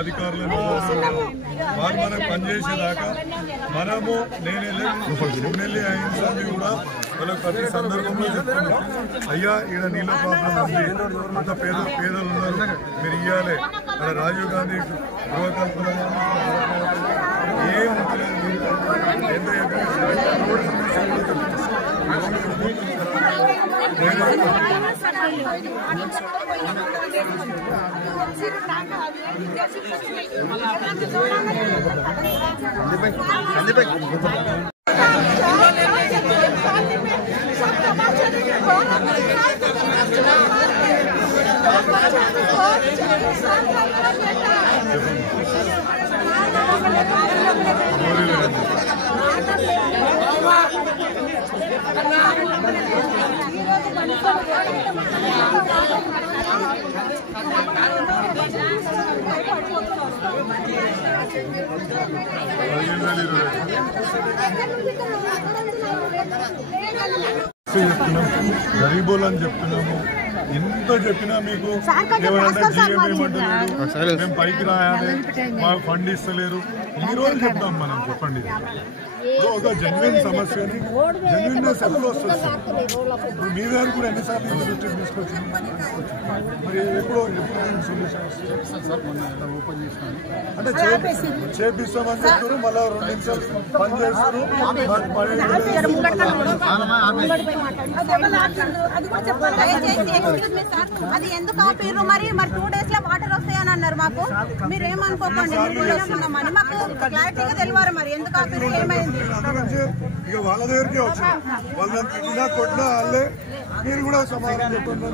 అధికారులను వారు మనం పనిచేసేదాకా మనము నేను ఎమ్మెల్యే అయిన సార్లు కూడా వాళ్ళకి ప్రతి సందర్భంలో చెప్తున్నాం, అయ్యా ఈడ నీళ్ళ ప్రాబ్లం ఉంది, అంత పేదలు ఉన్నారు, మీరు ఇవ్వాలి. అక్కడ రాజీవ్ గాంధీ గృహకల్పన ఏం ఎంత రోడ్ సమస్య గరీబోళ్ళని చెప్తున్నాము. ఎంత చెప్పినా మీకు ఏమంటే జీఎం ఏమంటలేదు, మేము పైకి రాయాలి, మాకు ఫండ్ ఇస్తలేరు. ఈ రోజు చెప్తాం మనం, చెప్పండి. ఒక జెన్యున్ సమస్యని జెన్యున్నెస్ ఎప్పుడు వస్తుంది? ఇప్పుడు మీ దగ్గర కూడా ఎన్నిసార్లు దృష్టికి తీసుకొచ్చింది, మరి ఎప్పుడు సొల్యూషన్ అంటే చేపిస్తామని చెప్తారు, మళ్ళీ 2 నిమిషాలు పని చేస్తారు. అది ఎందుకు ఆపిర్రు? మరి 2 days లో వాటర్ వస్తాయని అన్నారు. మాకు మీరేమనుకోకండి, మాకు క్లారిటీగా తెలియాలి మరి ఎందుకు ఆపిర్రు, ఏమైంది. ఇక వాళ్ళ దగ్గరికి వచ్చిన వాళ్ళని తిట్టినా కొట్టినా వాళ్ళే, మీరు కూడా సమాధానం చెప్పండి.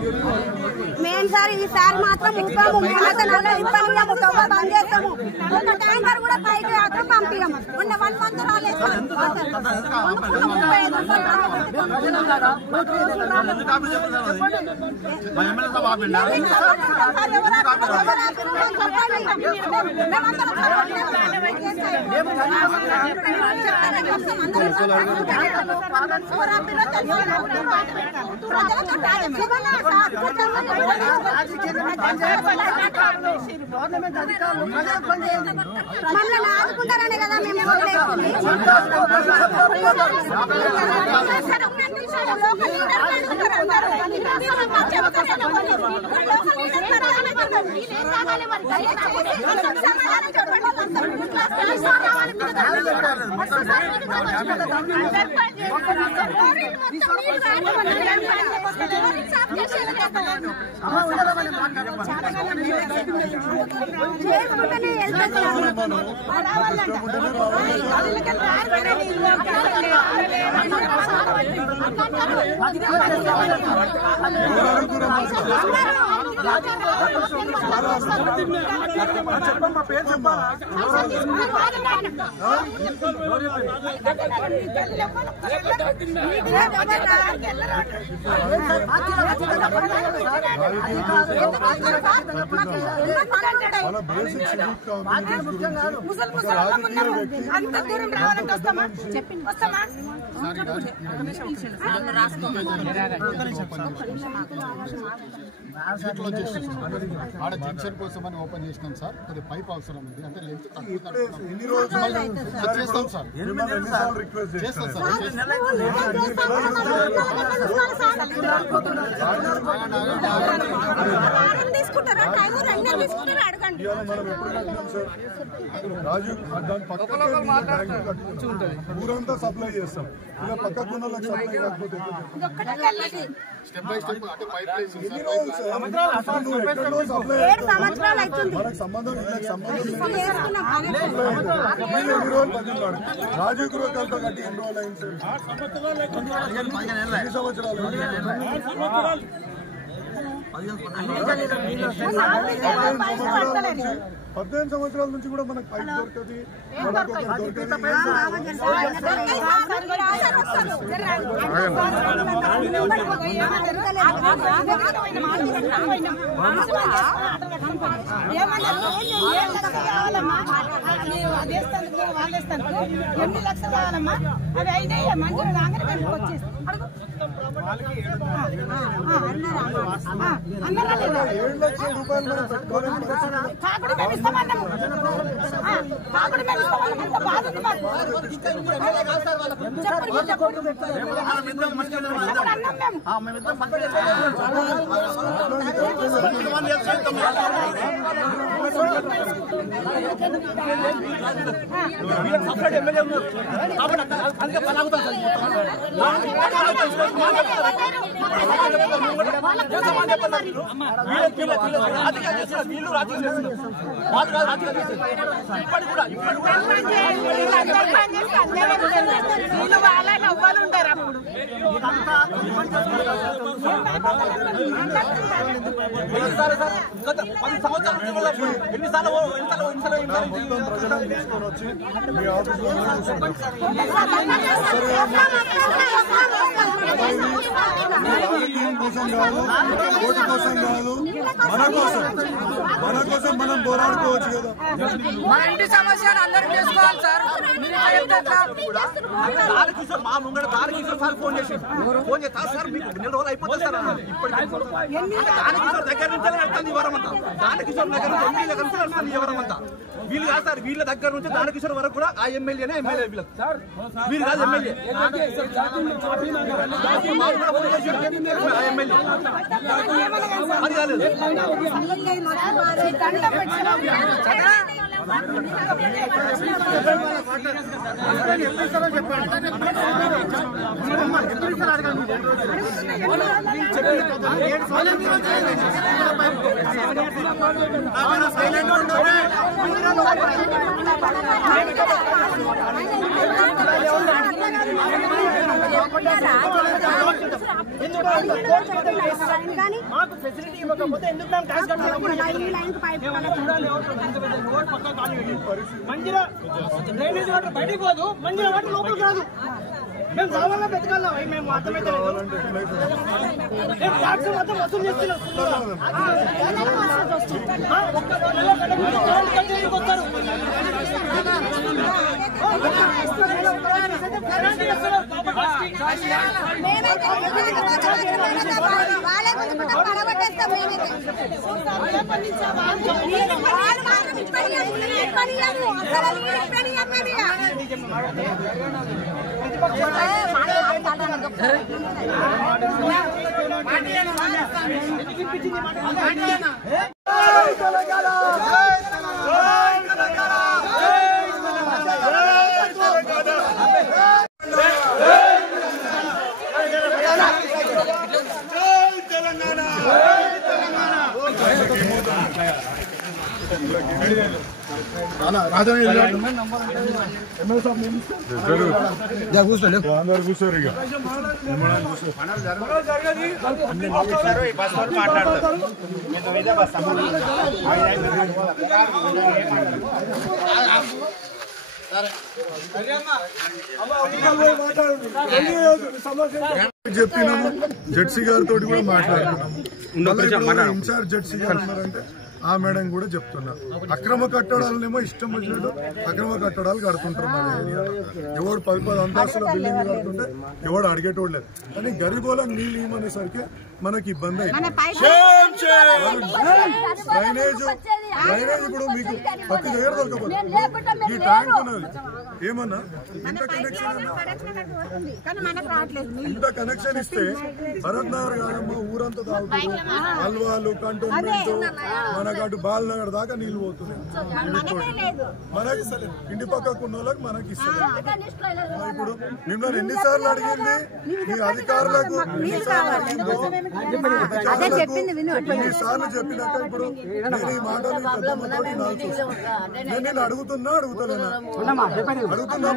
మేము సార్ ఈసారి మాత్రం బంద్ చేస్తాము. ఒక ట్యాంకర్ కూడా పైకి పంపించాము. 1 month రాలేదు. మమ్మల్ని ఆదుకుంటారనే కదా మేము చెప్పమ్మా, పేరు చెప్పా. అంత దూరం రావాలంటే వస్తామా? వస్తామా? ఆడ జంక్షన్ కోసం అని ఓపెన్ చేసినాం సార్. కొద్ది పైప్ అవసరం ఉంది, అంటే లెంత్ తక్కువ చేస్తాం సార్. చేస్తాం సార్. రాజు దాని పక్కన ఊరంతా సప్లై చేస్తాం. ఇలా పక్కకున్న సప్లై కాకపోతే స్టెప్ బై స్టెప్ అంటే పైప్ లైన్స్ మనకు సంబంధం రాజీవ్ గృహ కల్ప కట్టి ఎన్ని రోజులు అయింది సార్? 10 సంవత్సరాలు. 15 సంవత్సరాల నుంచి కూడా మనకు పైప్ దొరకది, ఏమన్నారు 7 లక్షలు కావాలమ్మా అదేస్తాను వాళ్ళేస్తాను 8 లక్షలు కావాలమ్మా అవి అయినాయి మంచిగా రాగానే వెళ్ళి వచ్చేసి కాకుడు మేము ఇస్తామన్నాము కాకుడు మేము ఇస్తామన్నాము ఎంత బాధ ఉంది మాకు నవ్వాలు ఉంటారు అప్పుడు ఓటు కోసం కాదు మన కోసం మనం పోరాడుకోవచ్చు కదా. మన ఇంటి సమస్యను అందరూ చేసుకోవాలి సార్. మా ముంగడ దారికిషోర్ సార్ ఫోన్ చేసి సార్ మీకు 2 రోజులు అయిపోతుంది సార్ దానికిషోర్ దగ్గర నుంచి నడుస్తుంది ఈ వరం అంతా. దానికిషోర్ దగ్గర నుంచి ఎంపీ దగ్గర నుంచి నడుస్తుంది ఈ వరం అంతా. వీళ్ళు కాదు సార్, వీళ్ళ దగ్గర నుంచి దానికిషోర్ వరకు కూడా ఆ ఎమ్మెల్యేనే ఎమ్మెల్యే వీళ్ళకి వీళ్ళు కాదు ఎమ్మెల్యే ఎమ్మెల్యే అది కాలేదు. మాకు ఫెసిలిటీ ఇవ్వకపోతే ఎందుకు మేము ట్యాక్స్ కట్టాలి? మంచిగా డ్రైనేజ్ వాటర్ బయటికి పోదు, మంచిగా వాటర్ లోపలికి రాదు. మేము రావాలా బతకాలా? మేము అర్థమైతే ట్యాక్స్ మొత్తం వసూలు చేస్తున్నాం. అందరు కూర్చోరు ఇక చెప్పినాము. జడ్సీ గారితో కూడా మాట్లాడుతున్నాం. ఇన్ఛార్జ్ జడ్సీ గారు ఉన్నారంటే ఆ మేడం కూడా చెప్తున్నా, అక్రమ కట్టడాలనేమో ఇష్టం వచ్చినట్టు అక్రమ కట్టడాలు కడుతుంటారు. మన ఏరియాలో ఎవడు 10 అంతస్తుల బిల్డింగ్ కడుతుంటే ఎవడు అడిగేటోడు లేదు. కానీ గరీబోళ్ళకి నీళ్ళు ఇవ్వమనేసరికి మనకి ఇబ్బంది అయింది. డ్రైనేజ్ ఇప్పుడు మీకు ప్రతి దగ్గర దొరకపోతే ఈ ట్యాంక్ ఉన్నది ఏమన్నా ఇంత కనెక్షన్ ఇస్తే భరత్ నగర్ కాదమ్మా ఊరంతా తాగుతుంది. అల్వాలు కంటోన్మెంట్ మనకు అటు బాల్ నగర్ దాకా నీళ్లు పోతున్నాయి. మనకి ఇంటి పక్కకు ఉన్న వాళ్ళకి మనకి ఇస్తుంది. ఇప్పుడు మిమ్మల్ని ఎన్నిసార్లు అడిగింది మీ అధికారులకు, ఎన్నిసార్లు చెప్పినాక ఇప్పుడు నేను ఈ మాటలు నేను అడుగుతున్నా అడుగుతలేనా అడుగుతున్నా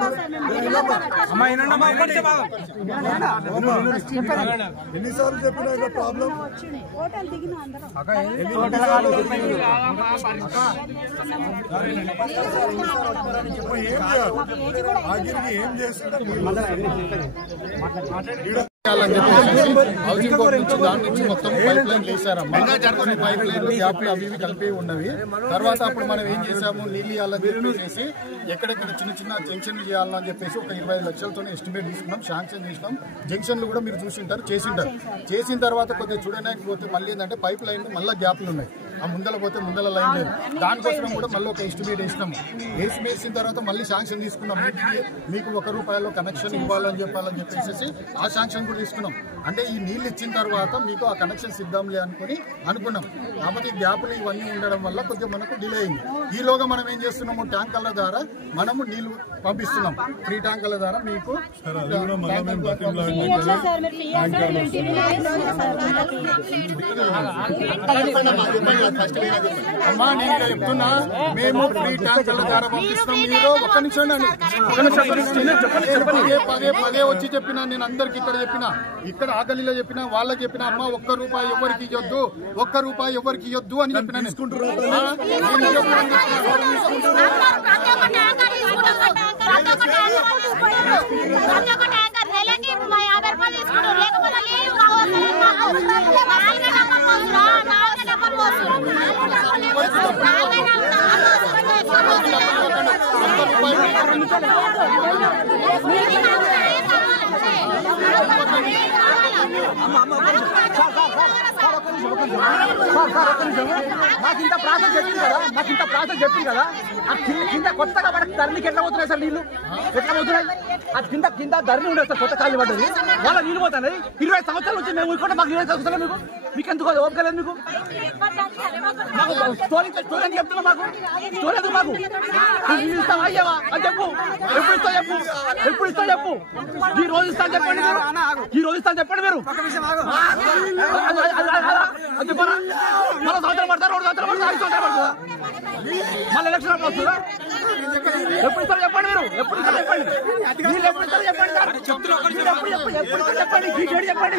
ఎన్నిసార్లు చెప్పినా ఇలా ప్రాబ్లం ఏం చేయాలి ఆఖరికి ఏం చేస్తుంటే హౌసింగ్ బోర్డు నుంచి దాని నుంచి మొత్తం పైప్ లైన్ వేసారమ్మా. కొన్ని పైప్ లైన్లు గ్యాప్లు అవి ఇవి కలిపి ఉన్నవి. తర్వాత అప్పుడు మనం ఏం చేసాము, నీళ్ళు ఇవ్వాలని చెప్పేసి ఎక్కడెక్కడ చిన్న చిన్న జంక్షన్లు చేయాలని చెప్పేసి ఒక 25 లక్షలతో ఎస్టిమేట్ తీసుకున్నాం, శాంక్షన్ చేసినాం. జంక్షన్లు కూడా మీరు చూసింటారు, చేసింటారు. చేసిన తర్వాత కొద్దిగా చూడడానికి పోతే మళ్ళీ ఏంటంటే పైప్ లైన్ మళ్ళీ గ్యాప్లు ఉన్నాయి. ఆ ముందల పోతే ముందల లైన్ లేదు. దానికోసం కూడా మళ్ళీ ఒక ఎస్టిమేట్ వేసినాము. వేసిన తర్వాత మళ్ళీ శాంక్షన్ తీసుకున్నాం. మీకు ₹1 కనెక్షన్ ఇవ్వాలని చెప్పేసి ఆ శాంక్షన్ కూడా తీసుకున్నాం. అంటే ఈ నీళ్ళు ఇచ్చిన తర్వాత మీకు ఆ కనెక్షన్స్ ఇద్దాంలే అనుకున్నాం. కాబట్టి గ్యాప్లు ఇవన్నీ ఉండడం వల్ల కొద్దిగా మనకు డిలే అయింది. ఈలోగా మనం ఏం చేస్తున్నాము, ట్యాంకర్ల ద్వారా మనము నీళ్లు పంపిస్తున్నాం. 3 ట్యాంకర్ల ద్వారా మీకు అమ్మా నేను చెప్తున్నా, మేము 3 ట్యాంకర్ల ద్వారా పంపిస్తున్నాం. మీరు ఒక్క నిమిషం పదే వచ్చి చెప్పినా, నేను అందరికి ఇక్కడ చెప్పినా, ఇక్కడ ఆకలిలో చెప్పినా, వాళ్ళకి చెప్పినా, అమ్మ ₹1 ఎవరికి ఇవ్వద్దు, ₹1 ఎవరికి ఇవ్వద్దు అని చెప్పినా. మాకింత ప్రాసెస్ చెప్పింది కదా ఆ కింద కొత్తగా మనకి ధరనికి ఎట్లా పోతున్నాయి సార్ నీళ్లు? ఎట్లా పోతున్నాయి? ఆ కింద ధరలు ఉండేది సార్, కొత్త కాళ్ళు పడ్డది, వాళ్ళ నీళ్ళు పోతున్నాయి. 20 సంవత్సరాల నుంచి మేము ఇక్కడ మాకు 20 సంవత్సరాలు మీకు ఎందుకు ఓపికలేదు? మీకు స్టోరీ చెప్తున్నా, మాకు స్టోరీ ఎందుకు? మాకు నీళ్ళు ఇస్తావా అయ్యావా అని చెప్పు. ఎప్పుడు ఇస్తావు చెప్పు. ఈ రోజు ఇస్తాను చెప్పండి మీరు. మీరు అది చెప్పరా? మళ్ళీ సంవత్సరం పడతారు, 2 సంవత్సరాలు పడతారు, 5 సంవత్సరాలు పడుతుందా? మళ్ళీ ఎలక్షన్ వస్తుందా? ఎప్పుడు ఇస్తారు చెప్పండి మీరు. ఎప్పుడు ఇస్తారు చెప్పండి. మీరు ఎప్పుడు ఇస్తారు చెప్పండి సార్. ఎప్పుడు చెప్పండి. ఈ డేట్ చెప్పండి.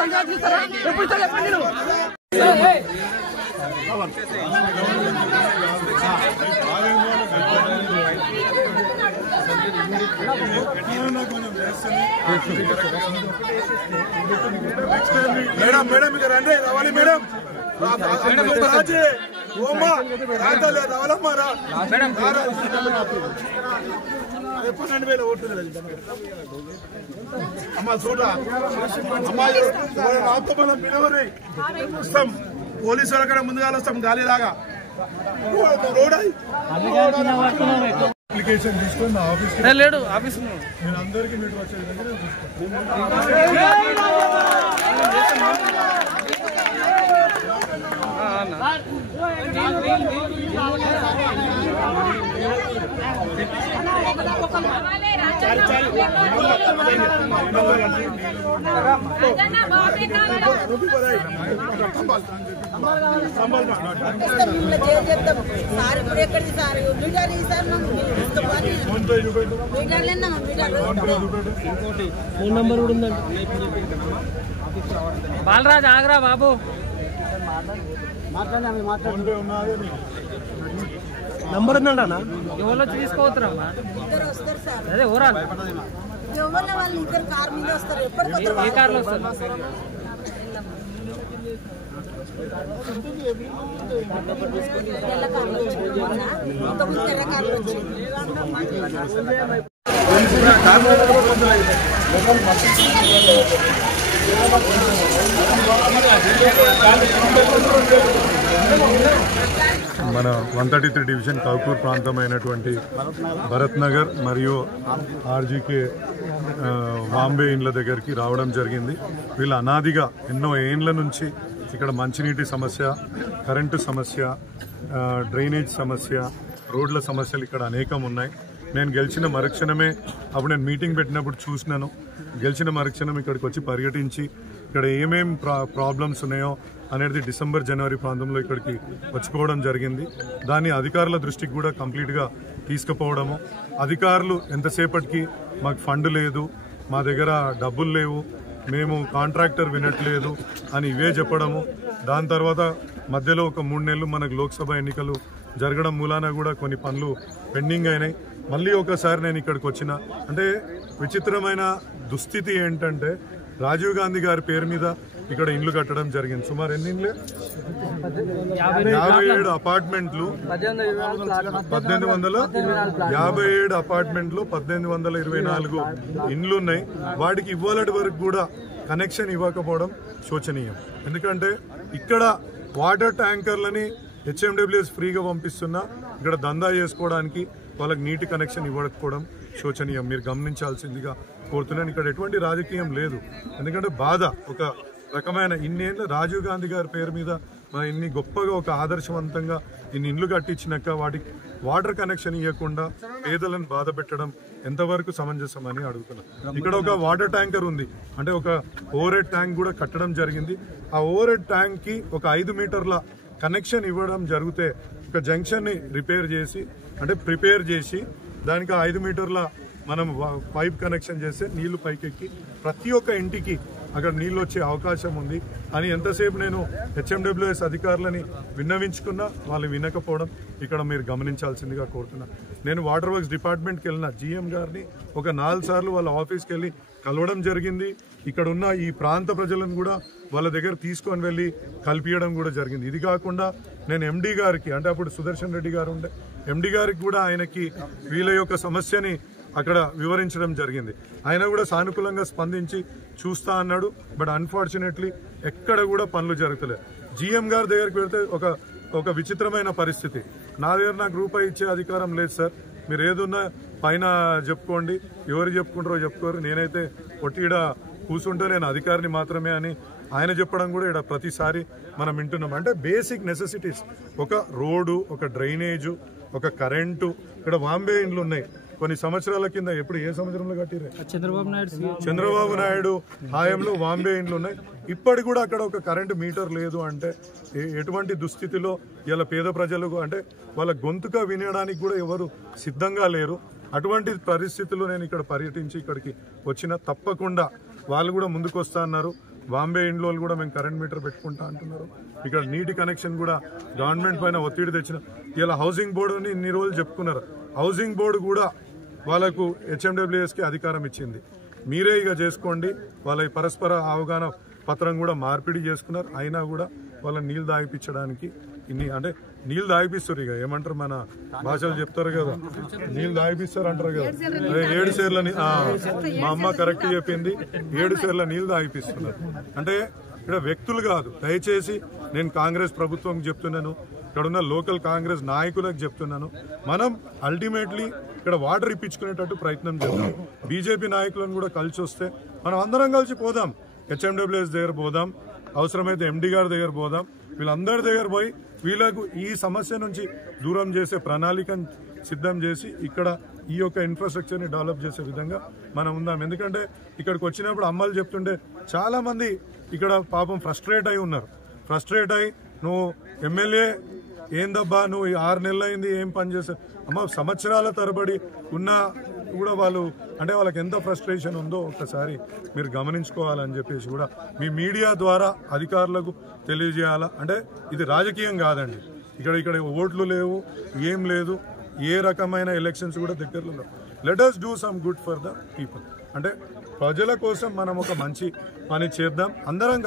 సంక్రాంతి ఇస్తారా? ఎప్పుడు ఇస్తారు చెప్పండి మీరు. మేడం ఇక రండి, రావాలి మేడం. రావాలమ్మా ఎప్పుడు 2000 ఓట్లు అమ్మా చూడ అమ్మా రాతో మనం పిలవరి వస్తాం. పోలీసు వాళ్ళ ముందుగా వస్తాం గాలిలాగా. అప్లికేషన్ తీసుకొని నా ఆఫీస్ లేడు. ఆఫీస్ నేను అందరికీ మీటింగ్ వచ్చే విధంగా ఫోన్ నంబర్ కూడా ఉందండి. బాలరాజ్ ఆగ్రా బాబు నంబర్ ఉందండి అన్న. ఎవరో తీసుకోవచ్చురమ్మా. అదే ఓరాలు వాళ్ళు ఇద్దరు కార్ మీద వస్తారు. ఏ కార్లో వస్తారు? తెల్ల కార్లు తెల్ల కార్లు వచ్చి మన 133 డివిజన్ కౌకూర్ ప్రాంతమైనటువంటి భరత్ నగర్ మరియు ఆర్జీకే వాంబే ఇండ్ల దగ్గరికి రావడం జరిగింది. వీళ్ళ అనాదిగా ఎన్నో ఏండ్ల నుంచి ఇక్కడ మంచినీటి సమస్య, కరెంటు సమస్య, డ్రైనేజ్ సమస్య, రోడ్ల సమస్యలు ఇక్కడ అనేకం ఉన్నాయి. నేను గెలిచిన మరుక్షణమే అప్పుడు నేను మీటింగ్ పెట్టినప్పుడు చూసినాను. గెలిచిన మరుక్షణం ఇక్కడికి వచ్చి పర్యటించి ఇక్కడ ఏమేం ప్రాబ్లమ్స్ ఉన్నాయో అనేది డిసెంబర్ జనవరి ప్రాంతంలో ఇక్కడికి వచ్చిపోవడం జరిగింది. దాన్ని అధికారుల దృష్టికి కూడా కంప్లీట్గా తీసుకుపోవడము, అధికారులు ఎంతసేపటికి మాకు ఫండ్ లేదు, మా దగ్గర డబ్బులు లేవు, మేము కాంట్రాక్టర్ వినట్లేదు అని ఇవే చెప్పడము. దాని తర్వాత మధ్యలో ఒక 3 నెలలు మనకు లోక్సభ ఎన్నికలు జరగడం మూలాన కూడా కొన్ని పనులు పెండింగ్ అయినాయి. మళ్ళీ ఒకసారి నేను ఇక్కడికి వచ్చిన అంటే విచిత్రమైన దుస్థితి ఏంటంటే రాజీవ్ గాంధీ గారి పేరు మీద ఇక్కడ ఇండ్లు కట్టడం జరిగింది. సుమారు ఎన్ని ఇండ్లు? 57 అపార్ట్మెంట్లు, 1857 అపార్ట్మెంట్లు, 1824 ఇండ్లు ఉన్నాయి. వాటికి ఇవ్వాలటి వరకు కూడా కనెక్షన్ ఇవ్వకపోవడం శోచనీయం. ఎందుకంటే ఇక్కడ వాటర్ ట్యాంకర్లని HMWS ఫ్రీగా పంపిస్తున్నా ఇక్కడ దందా చేసుకోవడానికి వాళ్ళకి నీటి కనెక్షన్ ఇవ్వకపోవడం శోచనీయం. మీరు గమనించాల్సిందిగా కోరుతున్నాను. ఇక్కడ ఎటువంటి రాజకీయం లేదు. ఎందుకంటే బాధ ఒక రకమైన ఇన్నేళ్ళు రాజీవ్ గాంధీ గారి పేరు మీద ఇన్ని గొప్పగా ఒక ఆదర్శవంతంగా ఇన్ని ఇండ్లు కట్టించినాక వాటికి వాటర్ కనెక్షన్ ఇవ్వకుండా పేదలను బాధ పెట్టడం ఎంతవరకు సమంజసమని అడుగుతున్నాను. ఇక్కడ ఒక వాటర్ ట్యాంకర్ ఉంది, అంటే ఒక ఓవర్ హెడ్ ట్యాంక్ కూడా కట్టడం జరిగింది. ఆ ఓవర్ హెడ్ ట్యాంక్ కి ఒక 5 మీటర్ల కనెక్షన్ ఇవ్వడం జరిగితే ఒక జంక్షన్ ని రిపేర్ చేసి అంటే ప్రిపేర్ చేసి దానికి 5 మీటర్ల మనం పైప్ కనెక్షన్ చేస్తే నీళ్లు పైకెక్కి ప్రతి ఒక్క ఇంటికి అక్కడ నీళ్ళు వచ్చే అవకాశం ఉంది అని ఎంతసేపు నేను HMWS అధికారులని విన్నవించుకున్నా వాళ్ళు వినకపోవడం ఇక్కడ మీరు గమనించాల్సిందిగా కోరుతున్నా. నేను వాటర్ వర్క్స్ డిపార్ట్మెంట్కి వెళ్ళిన GM గారిని ఒక 4 సార్లు వాళ్ళ ఆఫీస్కి వెళ్ళి కలవడం జరిగింది. ఇక్కడ ఉన్న ఈ ప్రాంత ప్రజలను కూడా వాళ్ళ దగ్గర తీసుకొని వెళ్ళి కల్పించడం కూడా జరిగింది. ఇది కాకుండా నేను MD గారికి అంటే అప్పుడు సుదర్శన్ రెడ్డి గారు ఉండే MD గారికి కూడా ఆయనకి వీళ్ళ యొక్క సమస్యని అక్కడ వివరించడం జరిగింది. ఆయన కూడా సానుకూలంగా స్పందించి చూస్తా అన్నాడు. బట్ అన్ఫార్చునేట్లీ ఎక్కడ కూడా పనులు జరుగుతలేదు. GM గారి దగ్గరికి వెళ్తే ఒక విచిత్రమైన పరిస్థితి. నా దగ్గర నాకు రూపాయి ఇచ్చే అధికారం లేదు సార్, మీరు ఏదున్నా పైన చెప్పుకోండి, ఎవరు చెప్పుకుంటారో చెప్పుకోరు, నేనైతే ఒట్టిడ కూర్చుంటే నేను అధికారిని మాత్రమే అని ఆయన చెప్పడం కూడా ఇక్కడ ప్రతిసారి మనం వింటున్నాం. అంటే బేసిక్ నెసెసిటీస్, ఒక రోడ్డు, ఒక డ్రైనేజు, ఒక కరెంటు. ఇక్కడ వాంబే ఇండ్లు ఉన్నాయి కొన్ని సంవత్సరాల కింద. ఎప్పుడు ఏ సంవత్సరంలో కట్టిరే? చంద్రబాబు నాయుడు హాయంలో వాంబే ఇండ్లు ఉన్నాయి. ఇప్పటికి కూడా అక్కడ ఒక కరెంటు మీటర్ లేదు. అంటే ఎటువంటి దుస్థితిలో ఇలా పేద ప్రజలు అంటే వాళ్ళ గొంతుగా వినడానికి కూడా ఎవరు సిద్ధంగా లేరు. అటువంటి పరిస్థితుల్లో నేను ఇక్కడ పర్యటించి ఇక్కడికి వచ్చిన తప్పకుండా వాళ్ళు కూడా ముందుకు వస్తా అన్నారు. బాంబే ఇండ్లో కూడా మేము కరెంట్ మీటర్ పెట్టుకుంటా అంటున్నారు. ఇక్కడ నీటి కనెక్షన్ కూడా గవర్నమెంట్ పైన ఒత్తిడి తెచ్చిన ఇలా హౌసింగ్ బోర్డుని ఇన్ని రోజులు చెప్పుకున్నారు. హౌసింగ్ బోర్డు కూడా వాళ్ళకు HMWSకి అధికారం ఇచ్చింది. మీరే ఇక చేసుకోండి. వాళ్ళ పరస్పర అవగాహన పత్రం కూడా మార్పిడి చేసుకున్నారు. అయినా కూడా వాళ్ళ నీళ్ళు దాగిపించడానికి ఇన్ని అంటే నీళ్ళు దాగిపిస్తారు. ఇక ఏమంటారు మన భాషలు చెప్తారు కదా, నీళ్ళు దాగిపిస్తారు అంటారు కదా. 7 సేర్ల మా అమ్మ కరెక్ట్ చెప్పింది, 7 సేర్ల నీళ్ళు దాగిపిస్తున్నారు. అంటే ఇక్కడ వ్యక్తులు కాదు. దయచేసి నేను కాంగ్రెస్ ప్రభుత్వం చెప్తున్నాను, ఇక్కడ ఉన్న లోకల్ కాంగ్రెస్ నాయకులకు చెప్తున్నాను, మనం అల్టిమేట్లీ ఇక్కడ వాటర్ ఇప్పించుకునేటట్టు ప్రయత్నం చేద్దాం. బీజేపీ నాయకులను కూడా కలిసి వస్తే మనం అందరం కలిసి పోదాం. HMWS దగ్గర పోదాం, అవసరమైతే MD గారి దగ్గర పోదాం. వీళ్ళందరి దగ్గర పోయి వీళ్ళకు ఈ సమస్య నుంచి దూరం చేసే ప్రణాళికను సిద్ధం చేసి ఇక్కడ ఈ యొక్క ఇన్ఫ్రాస్ట్రక్చర్ని డెవలప్ చేసే విధంగా మనం ఉందాం. ఎందుకంటే ఇక్కడికి వచ్చినప్పుడు అమ్మాయిలు చెప్తుంటే చాలా మంది ఇక్కడ పాపం ఫ్రస్ట్రేట్ అయి ఉన్నారు. ఫ్రస్ట్రేట్ అయి నువ్వు ఎమ్మెల్యే ఏందబ్బా నువ్వు 6 నెలలు అయింది ఏం పని చేశావు అమ్మ, సంవత్సరాల తరబడి ఉన్నా కూడా వాళ్ళు అంటే వాళ్ళకి ఎంత ఫ్రస్ట్రేషన్ ఉందో ఒక్కసారి మీరు గమనించుకోవాలని చెప్పేసి కూడా మీ మీడియా ద్వారా అధికారులకు తెలియజేయాలా. అంటే ఇది రాజకీయం కాదండి. ఇక్కడ ఓట్లు లేవు, ఏం లేదు, ఏ రకమైన ఎలక్షన్స్ కూడా దగ్గరలో లేవు. Let us do some good for the people. అంటే ప్రజల కోసం మనం ఒక మంచి పని చేద్దాం. అందరం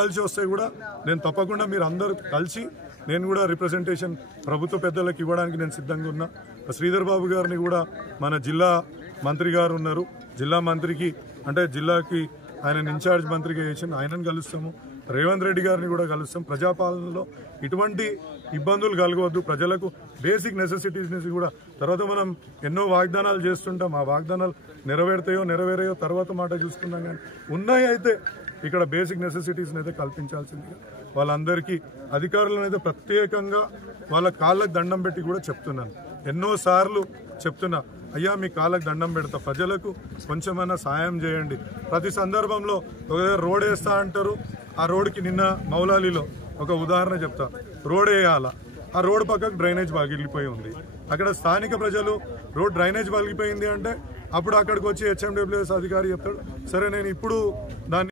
కలిసి వస్తే కూడా నేను తప్పకుండా మీరు అందరూ కలిసి నేను కూడా రిప్రజెంటేషన్ ప్రభుత్వ పెద్దలకు ఇవ్వడానికి నేను సిద్ధంగా ఉన్నా. శ్రీధర్ బాబు గారిని కూడా మన జిల్లా మంత్రి గారు ఉన్నారు, జిల్లా మంత్రికి అంటే జిల్లాకి ఆయన ఇన్ఛార్జ్ మంత్రిగా చేసి ఆయనను కలుస్తాము. రేవంత్ రెడ్డి గారిని కూడా కలుస్తాం. ప్రజాపాలనలో ఇటువంటి ఇబ్బందులు కలగవద్దు. ప్రజలకు బేసిక్ నెసెసిటీస్ నుంచి కూడా తర్వాత మనం ఎన్నో వాగ్దానాలు చేస్తుంటాం. ఆ వాగ్దానాలు నెరవేరాయో తర్వాత మాట చూసుకుందాం. కానీ ఉన్నాయి అయితే ఇక్కడ బేసిక్ నెసెసిటీస్ని అయితే కల్పించాల్సిందిగా వాళ్ళందరికీ అధికారులను అయితే ప్రత్యేకంగా వాళ్ళ కాళ్ళకు దండం పెట్టి కూడా చెప్తున్నాను. ఎన్నోసార్లు చెప్తున్నా, అయ్యా మీ కాళ్ళకు దండం పెడతా, ప్రజలకు కొంచెమైనా సాయం చేయండి. ప్రతి సందర్భంలో ఒక రోడ్ వేస్తా అంటారు. ఆ రోడ్కి నిన్న మౌలాలిలో ఒక ఉదాహరణ చెప్తా, రోడ్ వేయాలా, ఆ రోడ్ పక్కకు డ్రైనేజ్ పగిలిపోయి ఉంది. అక్కడ స్థానిక ప్రజలు రోడ్ డ్రైనేజ్ పగిలిపోయింది అంటే అప్పుడు అక్కడికి వచ్చి HMWS అధికారి చెప్తాడు, సరే నేను ఇప్పుడు దాన్ని